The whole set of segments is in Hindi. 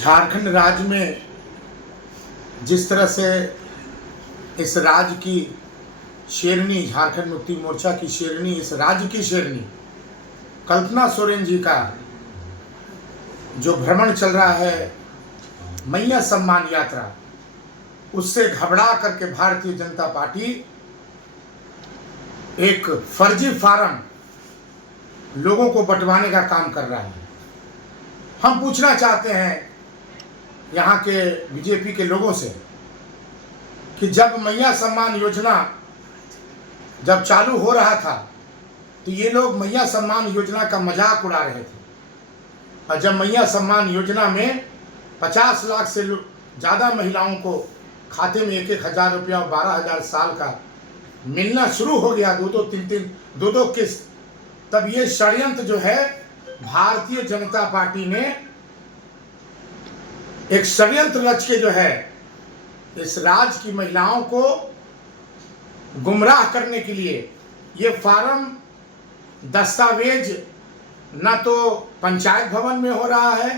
झारखंड राज्य में जिस तरह से इस राज्य की शेरनी, झारखंड मुक्ति मोर्चा की शेरनी, इस राज्य की शेरनी कल्पना सोरेन जी का जो भ्रमण चल रहा है मैया सम्मान यात्रा, उससे घबरा करके भारतीय जनता पार्टी एक फर्जी फार्म लोगों को बंटवाने का काम कर रहा है। हम पूछना चाहते हैं यहाँ के बीजेपी के लोगों से कि जब मैया सम्मान योजना जब चालू हो रहा था तो ये लोग मैया सम्मान योजना का मजाक उड़ा रहे थे, और जब मैया सम्मान योजना में 50 लाख से ज़्यादा महिलाओं को खाते में 1,000 रुपया और 12,000 साल का मिलना शुरू हो गया, दो किस्त, तब ये षड्यंत्र जो है भारतीय जनता पार्टी ने एक षड्यंत्र रच के जो है इस राज्य की महिलाओं को गुमराह करने के लिए ये फार्म दस्तावेज न तो पंचायत भवन में हो रहा है,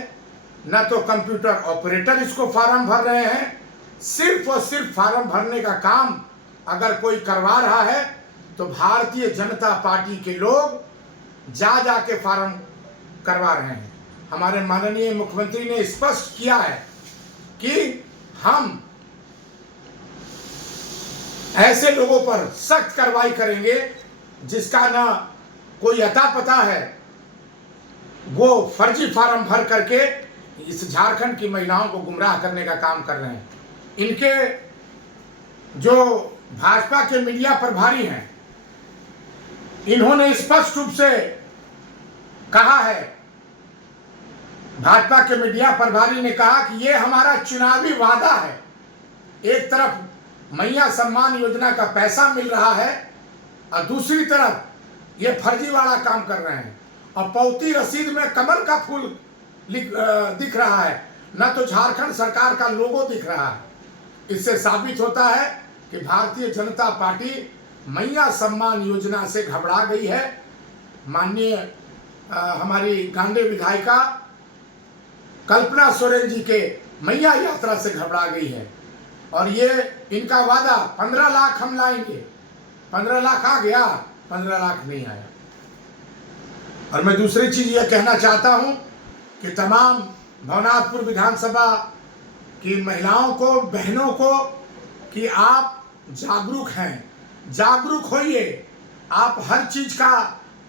न तो कंप्यूटर ऑपरेटर इसको फार्म भर रहे हैं। सिर्फ और सिर्फ फार्म भरने का काम अगर कोई करवा रहा है तो भारतीय जनता पार्टी के लोग जा के फार्म करवा रहे हैं। हमारे माननीय मुख्यमंत्री ने स्पष्ट किया है कि हम ऐसे लोगों पर सख्त कार्रवाई करेंगे जिसका ना कोई अता पता है, वो फर्जी फार्म भर करके इस झारखंड की महिलाओं को गुमराह करने का काम कर रहे हैं। इनके जो भाजपा के मीडिया प्रभारी हैं, इन्होंने स्पष्ट रूप से कहा है, भाजपा के मीडिया प्रभारी ने कहा कि ये हमारा चुनावी वादा है। एक तरफ मैया सम्मान योजना का पैसा मिल रहा है और दूसरी तरफ ये फर्जीवाड़ा काम कर रहे हैं, और पौती रसीद में कमल का फूल दिख रहा है, न तो झारखंड सरकार का लोगो दिख रहा है। इससे साबित होता है कि भारतीय जनता पार्टी मैया सम्मान योजना से घबरा गई है। माननीय हमारी गांधी विधायिका कल्पना सोरेन जी के मैया यात्रा से घबरा गई है, और ये इनका वादा 15 लाख हम लाएंगे, 15 लाख आ गया, 15 लाख नहीं आया। और मैं दूसरी चीज ये कहना चाहता हूं कि तमाम भवनाथपुर विधानसभा की महिलाओं को, बहनों को, कि आप जागरूक हैं, जागरूक होइए। आप हर चीज का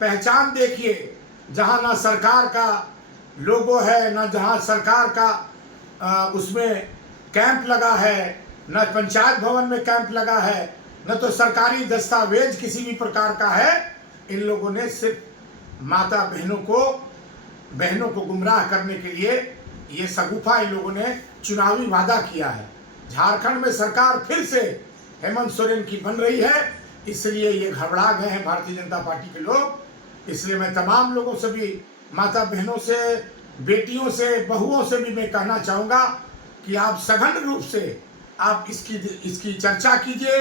पहचान देखिए, जहां ना सरकार का लोगो है, ना जहां सरकार का उसमें कैंप लगा है, न पंचायत भवन में कैंप लगा है, न तो सरकारी दस्तावेज किसी भी प्रकार का है। इन लोगों ने सिर्फ माता बहनों को गुमराह करने के लिए ये सगुफा इन लोगों ने चुनावी वादा किया है। झारखंड में सरकार फिर से हेमंत सोरेन की बन रही है, इसलिए ये घबरा गए हैं भारतीय जनता पार्टी के लोग। इसलिए मैं तमाम लोगों से भी, माता बहनों से, बेटियों से, बहुओं से भी मैं कहना चाहूँगा कि आप सघन रूप से आप इसकी चर्चा कीजिए,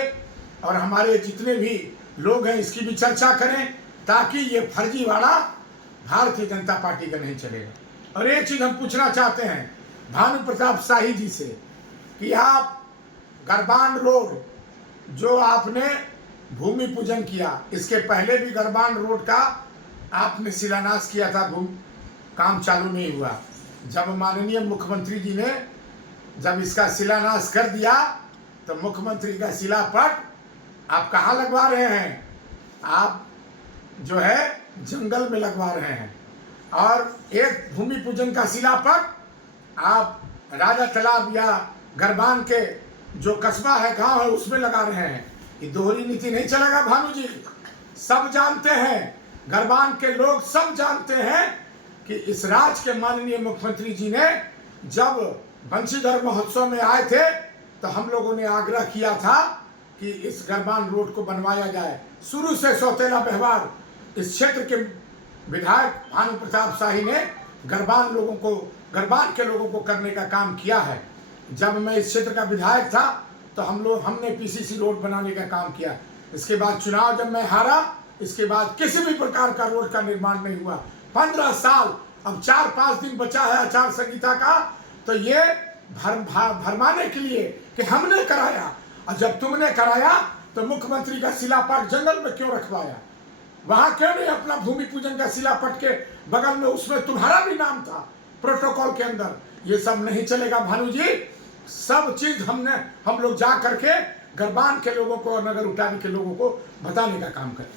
और हमारे जितने भी लोग हैं इसकी भी चर्चा करें, ताकि ये फर्जीवाड़ा भारतीय जनता पार्टी का नहीं चलेगा। और एक चीज हम पूछना चाहते हैं भानु प्रताप शाही जी से कि आप गरबान रोड जो आपने भूमि पूजन किया, इसके पहले भी गरबान रोड का आपने शिलान्यास किया था, काम चालू नहीं हुआ। जब माननीय मुख्यमंत्री जी ने जब इसका शिलान्यास कर दिया तो मुख्यमंत्री का शिलापट आप कहाँ लगवा रहे हैं? आप जो है जंगल में लगवा रहे हैं, और एक भूमि पूजन का शिलापट आप राजा तालाब या गरबान के जो कस्बा है, गांव है, उसमें लगा रहे हैं। ये दोहरी नीति नहीं चलेगा भानु जी। सब जानते हैं, गरबान के लोग सब जानते हैं कि इस राज्य के माननीय मुख्यमंत्री जी ने जब बंशीधर महोत्सव में आए थे तो हम लोगों ने आग्रह किया था कि इस गरबान रोड को बनवाया जाए। शुरू से सौतेला व्यवहार इस क्षेत्र के विधायक भानु प्रताप शाही ने गरबान के लोगों को करने का काम किया है। जब मैं इस क्षेत्र का विधायक था तो हमने पीसीसी रोड बनाने का काम किया। इसके बाद चुनाव जब मैं हारा, इसके बाद किसी भी प्रकार का रोड का निर्माण नहीं हुआ। 15 साल, अब 4-5 दिन बचा है आचार संहिता का, तो ये भरमाने के लिए कि हमने कराया, और जब तुमने कराया तो मुख्यमंत्री का शिलापट जंगल में क्यों रखवाया? वहां क्यों नहीं अपना भूमि पूजन का शिलापट के बगल में, उसमें तुम्हारा भी नाम था प्रोटोकॉल के अंदर। ये सब नहीं चलेगा भानु जी। सब चीज हम लोग जा करके गरबान के लोगों को और नगर उटारी के लोगों को बताने का काम करें।